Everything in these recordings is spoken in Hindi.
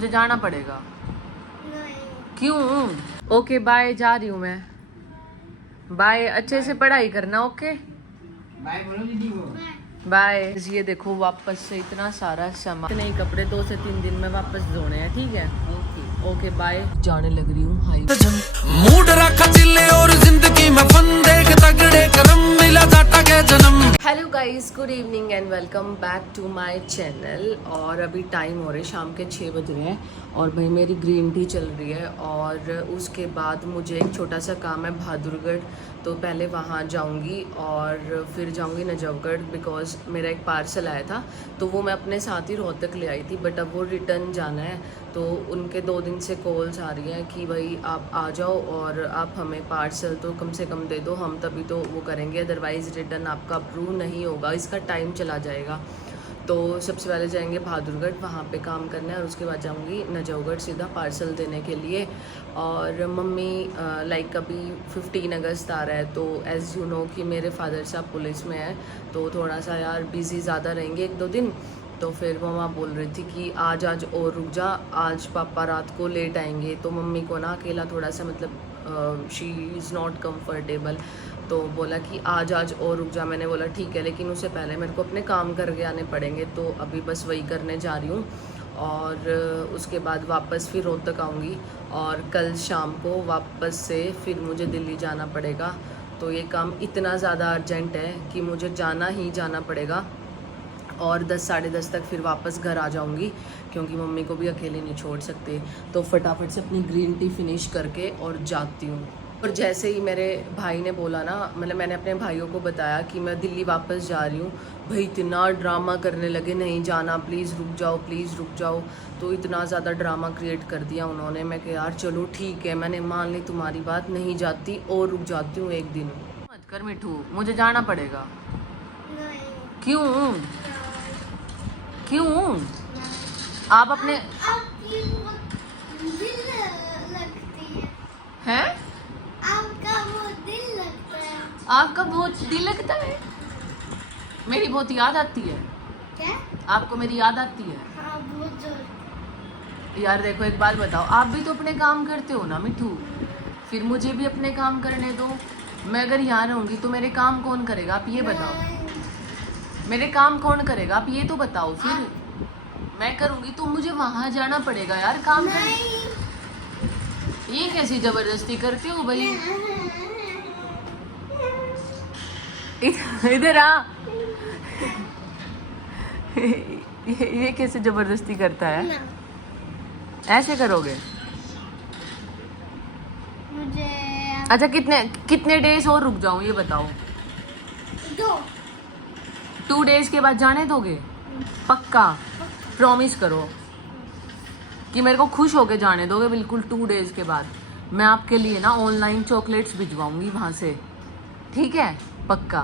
मुझे जाना पड़ेगा। क्यों? ओके बाय, जा रही हूँ मैं। बाय, अच्छे से पढ़ाई करना। ओके बाय बोलो दीदी को। बाय। ये देखो वापस से इतना सारा सामान, इतने ही कपड़े 2 से 3 दिन में वापस धोने हैं। ठीक है ओके बाय। जाने लग रही हूँ हाई। मूड रखा चिल्ले और जिंदगी में फन देख तगड़े करम मिला जाटा के जन्म। Hello guys, good evening and welcome back to my channel. और अभी टाइम हो रहे शाम के 6 बज रहे हैं और भाई मेरी ग्रीन टी चल रही है। और उसके बाद मुझे एक छोटा सा काम है बहादुरगढ़, तो पहले वहाँ जाऊँगी और फिर जाऊँगी नजफगढ़, बिकॉज मेरा एक पार्सल आया था तो वो मैं अपने साथ ही रोहतक ले आई थी, बट अब वो रिटर्न जाना है। तो उनके 2 दिन से कॉल्स आ रही हैं कि भाई आप आ जाओ और आप हमें पार्सल तो कम से कम दे दो, हम तभी तो वो करेंगे, अदरवाइज़ रिटर्न आपका अप्रूव नहीं होगा, इसका टाइम चला जाएगा। तो सबसे पहले जाएंगे बहादुरगढ़, वहाँ पे काम करना है, और उसके बाद जाऊँगी नजफगढ़ सीधा पार्सल देने के लिए। और मम्मी लाइक अभी 15 अगस्त आ रहा है, तो एज़ यू नो कि मेरे फादर साहब पुलिस में है, तो थोड़ा सा यार बिज़ी ज़्यादा रहेंगे 1-2 दिन। तो फिर मम्मा बोल रही थी कि आज और रुक जा, आज पापा रात को लेट आएंगे, तो मम्मी को ना अकेला थोड़ा सा मतलब शी इज़ नॉट कंफर्टेबल, तो बोला कि आज और रुक जा। मैंने बोला ठीक है, लेकिन उससे पहले मेरे को अपने काम करके आने पड़ेंगे, तो अभी बस वही करने जा रही हूँ। और उसके बाद वापस फिर रोहतक आऊँगी और कल शाम को वापस से फिर मुझे दिल्ली जाना पड़ेगा। तो ये काम इतना ज़्यादा अर्जेंट है कि मुझे जाना ही जाना पड़ेगा, और 10 साढ़े 10 तक फिर वापस घर आ जाऊंगी, क्योंकि मम्मी को भी अकेले नहीं छोड़ सकते। तो फटाफट से अपनी ग्रीन टी फिनिश करके और जाती हूँ। और जैसे ही मेरे भाई ने बोला ना, मतलब मैंने अपने भाइयों को बताया कि मैं दिल्ली वापस जा रही हूँ, भाई इतना ड्रामा करने लगे, नहीं जाना, प्लीज़ रुक जाओ, प्लीज़ रुक जाओ। तो इतना ज़्यादा ड्रामा क्रिएट कर दिया उन्होंने। मैं कहा यार चलो ठीक है, मैंने मान ली तुम्हारी बात, नहीं जाती और रुक जाती हूँ 1 दिन। मत कर मिठू, मुझे जाना पड़ेगा। क्यों? क्यों? आप अपने आपकी वो दिल लगती है। हैं? आपका वो दिल लगता है। आपका बहुत दिल लगता है, मेरी बहुत याद आती है। क्या? आपको मेरी याद आती है? हाँ बहुत जोर। यार देखो एक बात बताओ, आप भी तो अपने काम करते हो ना मिठू, फिर मुझे भी अपने काम करने दो। मैं अगर यहाँ रहूँगी तो मेरे काम कौन करेगा, आप ये बताओ। मेरे काम कौन करेगा, आप ये तो बताओ। फिर मैं करूँगी तो मुझे वहाँ जाना पड़ेगा यार काम करने। ये कैसी जबरदस्ती करते हो भाई? इधर आ। ये कैसे जबरदस्ती करता है? ऐसे करोगे? मुझे अच्छा कितने डेज और रुक जाऊं ये बताओ। 2 डेज के बाद जाने दोगे? पक्का? प्रॉमिस करो कि मेरे को खुश होके जाने दोगे बिल्कुल। 2 डेज के बाद मैं आपके लिए ना ऑनलाइन चॉकलेट्स भिजवाऊंगी वहाँ से, ठीक है? पक्का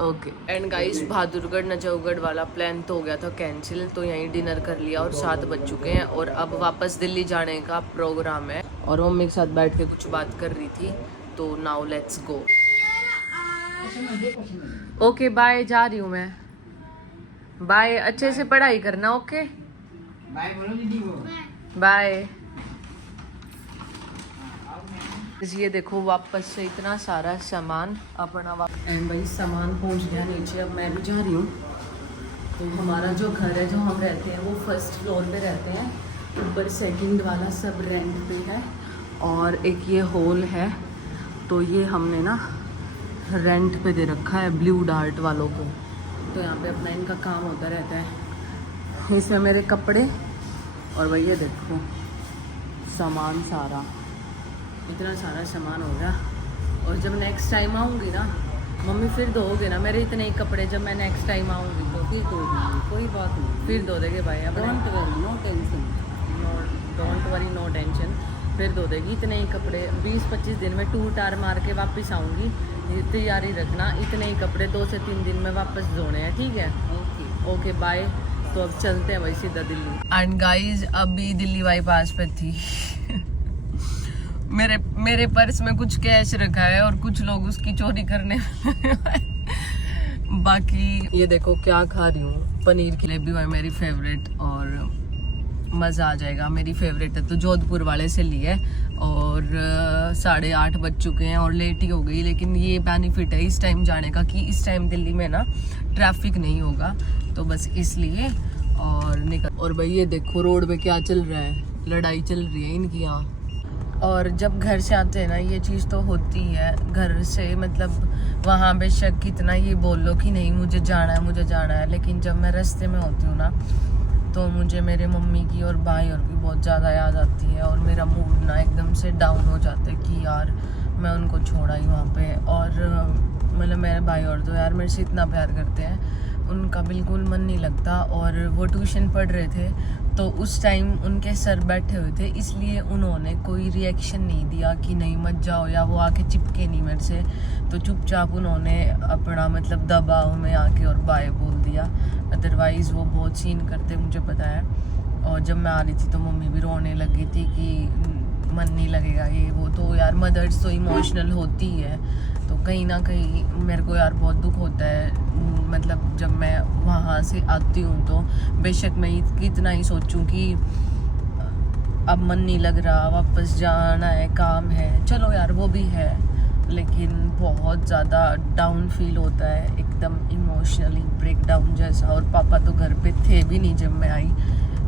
okay. And guys, Bahadurgarh Najafgarh वाला प्लान तो हो गया था कैंसिल, तो यहीं डिनर कर लिया और 7 बज चुके हैं, और अब वापस दिल्ली जाने का प्रोग्राम है। और मम्मी के साथ बैठ के कुछ बात कर रही थी, तो now let's go. Okay bye, जा रही हूँ मैं। बाय, अच्छे से पढ़ाई करना। ओके बाय बोलो दीदी को। बाय। ये देखो वापस से इतना सारा सामान अपना एंड भाई सामान पहुंच गया नीचे, अब मैं भी जा रही हूँ। तो हमारा जो घर है, जो हम रहते हैं, वो 1st फ्लोर पे रहते हैं, ऊपर 2nd वाला सब रेंट पे है, और एक ये हॉल है, तो ये हमने ना रेंट पे दे रखा है ब्लू डार्ट वालों को। तो यहाँ पे अपना इनका काम होता रहता है। इसमें मेरे कपड़े, और भाई ये देखो सामान सारा, इतना सारा सामान होगा। और जब नेक्स्ट टाइम आऊँगी ना मम्मी, फिर दोगे ना मेरे इतने ही कपड़े। जब मैं नेक्स्ट टाइम आऊँगी तो फिर दो दूँगी, कोई बात नहीं, फिर दो देंगे भाई। अब don't worry, no tension, don't worry, no tension, फिर दो देगी इतने ही कपड़े। 20-25 दिन में टूर टार मार के वापस आऊँगी, तैयारी रखना। इतने ही कपड़े 2 से 3 दिन में वापस धोने हैं, ठीक है? Okay bye. तो अब चलते हैं भाई सीधा दिल्ली। एंड गाइज, अभी दिल्ली बाईपास पे थी। मेरे पर्स में कुछ कैश रखा है और कुछ लोग उसकी चोरी करने बाकी ये देखो क्या खा रही हूँ, पनीर की जलेबी है मेरी फेवरेट, और मज़ा आ जाएगा। मेरी फेवरेट है, तो जोधपुर वाले से ली है और 8:30 बज चुके हैं और लेट ही हो गई। लेकिन ये बेनिफिट है इस टाइम जाने का कि इस टाइम दिल्ली में ना ट्रैफिक नहीं होगा, तो बस इसलिए और निकल। और भाई ये देखो रोड पे क्या चल रहा है, लड़ाई चल रही है इनकी यहाँ। और जब घर से आते हैं ना ये चीज़ तो होती है, घर से मतलब वहाँ बेशक कितना ये बोल लो कि नहीं मुझे जाना है, लेकिन जब मैं रास्ते में होती हूँ ना तो मुझे मेरे मम्मी की और भाई और की बहुत ज़्यादा याद आती है और मेरा मूड ना एकदम से डाउन हो जाता है कि यार मैं उनको छोड़ा ही वहाँ पे। और मतलब मेरे भाई और तो यार मेरे से इतना प्यार करते हैं, उनका बिल्कुल मन नहीं लगता। और वो ट्यूशन पढ़ रहे थे तो उस टाइम उनके सर बैठे हुए थे, इसलिए उन्होंने कोई रिएक्शन नहीं दिया कि नहीं मत जाओ, या वो आके चिपके नहीं मेरे से। तो चुपचाप उन्होंने अपना मतलब दबाव में आके और बाय बोल दिया, अदरवाइज़ वो बहुत सीन करते मुझे पता है। और जब मैं आ रही थी तो मम्मी भी रोने लगी थी कि मन नहीं लगेगा ये वो। तो यार मदर्स तो इमोशनल होती है, तो कहीं ना कहीं मेरे को यार बहुत दुख होता है। मतलब जब मैं वहाँ से आती हूँ तो बेशक मैं कितना ही सोचूं कि अब मन नहीं लग रहा, वापस जाना है, काम है, चलो यार वो भी है, लेकिन बहुत ज़्यादा डाउन फील होता है, एकदम इमोशनली ब्रेक डाउन जैसा। और पापा तो घर पे थे भी नहीं जब मैं आई,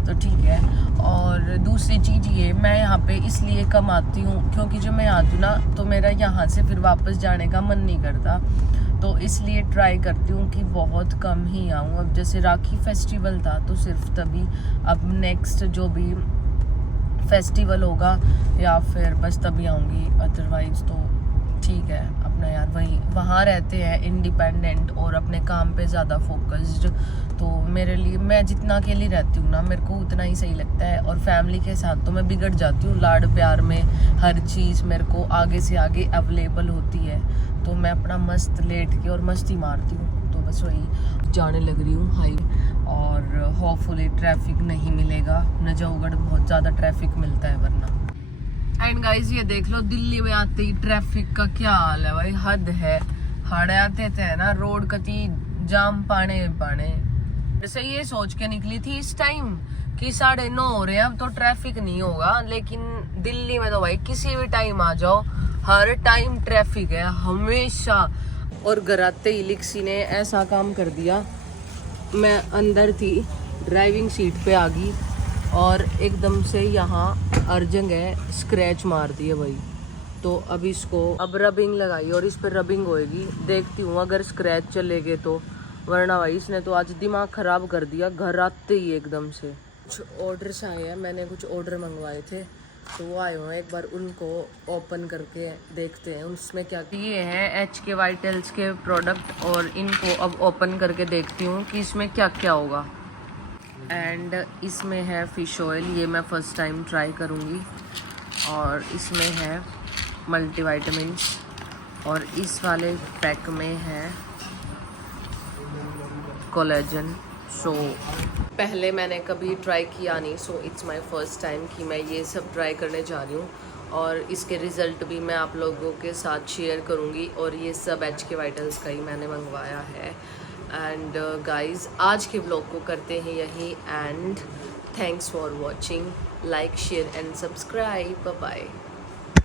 तो ठीक है। और दूसरी चीज़ ये, मैं यहाँ पे इसलिए कम आती हूँ क्योंकि जब मैं आती हूँ ना तो मेरा यहाँ से फिर वापस जाने का मन नहीं करता, तो इसलिए ट्राई करती हूँ कि बहुत कम ही आऊँ। अब जैसे राखी फेस्टिवल था तो सिर्फ तभी, अब नेक्स्ट जो भी फेस्टिवल होगा या फिर बस तभी आऊँगी, अदरवाइज़ तो ठीक है अपना यार वहाँ रहते हैं इंडिपेंडेंट और अपने काम पे ज़्यादा फोकस्ड। तो मेरे लिए मैं जितना अकेली रहती हूँ ना मेरे को उतना ही सही लगता है। और फैमिली के साथ तो मैं बिगड़ जाती हूँ, लाड प्यार में हर चीज़ मेरे को आगे से आगे अवेलेबल होती है, तो मैं अपना मस्त लेट के और मस्ती मारती हूँ। तो बस वही जाने लग रही हूँ हाई, और होपफुली ट्रैफिक नहीं मिलेगा। नजफगढ़ बहुत ज़्यादा ट्रैफिक मिलता है वरना। एंड गाइस ये देख लो दिल्ली में आते ही ट्रैफिक का क्या हाल है भाई, हद है। हाड़े आते थे ना रोड कती जाम पाने जैसे ये सोच के निकली थी इस टाइम कि 9:30 हो रहे हैं अब तो ट्रैफिक नहीं होगा, लेकिन दिल्ली में तो भाई किसी भी टाइम आ जाओ हर टाइम ट्रैफिक है हमेशा। और घर आते ही लिक्सी ने ऐसा काम कर दिया, मैं अंदर थी ड्राइविंग सीट पे आ गई और एकदम से यहाँ हर जगह स्क्रैच मार दिए भाई। तो अब इसको अब रबिंग लगाई और इस पर रबिंग होएगी, देखती हूँ अगर स्क्रैच चले गए तो, वरना भाई इसने तो आज दिमाग ख़राब कर दिया घर आते ही एकदम से। कुछ ऑर्डर्स आए हैं, मैंने कुछ ऑर्डर मंगवाए थे तो वो आए हुए हैं, एक बार उनको ओपन करके देखते हैं उसमें क्या। ये है HK वाइटल्स के प्रोडक्ट और इनको अब ओपन करके देखती हूँ कि इसमें क्या क्या होगा। एंड इसमें है फ़िश ऑयल, ये मैं फ़र्स्ट टाइम ट्राई करूँगी। और इसमें है मल्टीविटामिन्स और इस वाले पैक में है कोलेजन। सो पहले मैंने कभी ट्राई किया नहीं, so it's my first time कि मैं ये सब ट्राई करने जा रही हूँ और इसके रिज़ल्ट भी मैं आप लोगों के साथ शेयर करूँगी। और ये सब HK वाइटल्स का ही मैंने मंगवाया है। एंड गाइस आज के ब्लॉग को करते हैं यही, and thanks for watching, like share and subscribe, bye bye.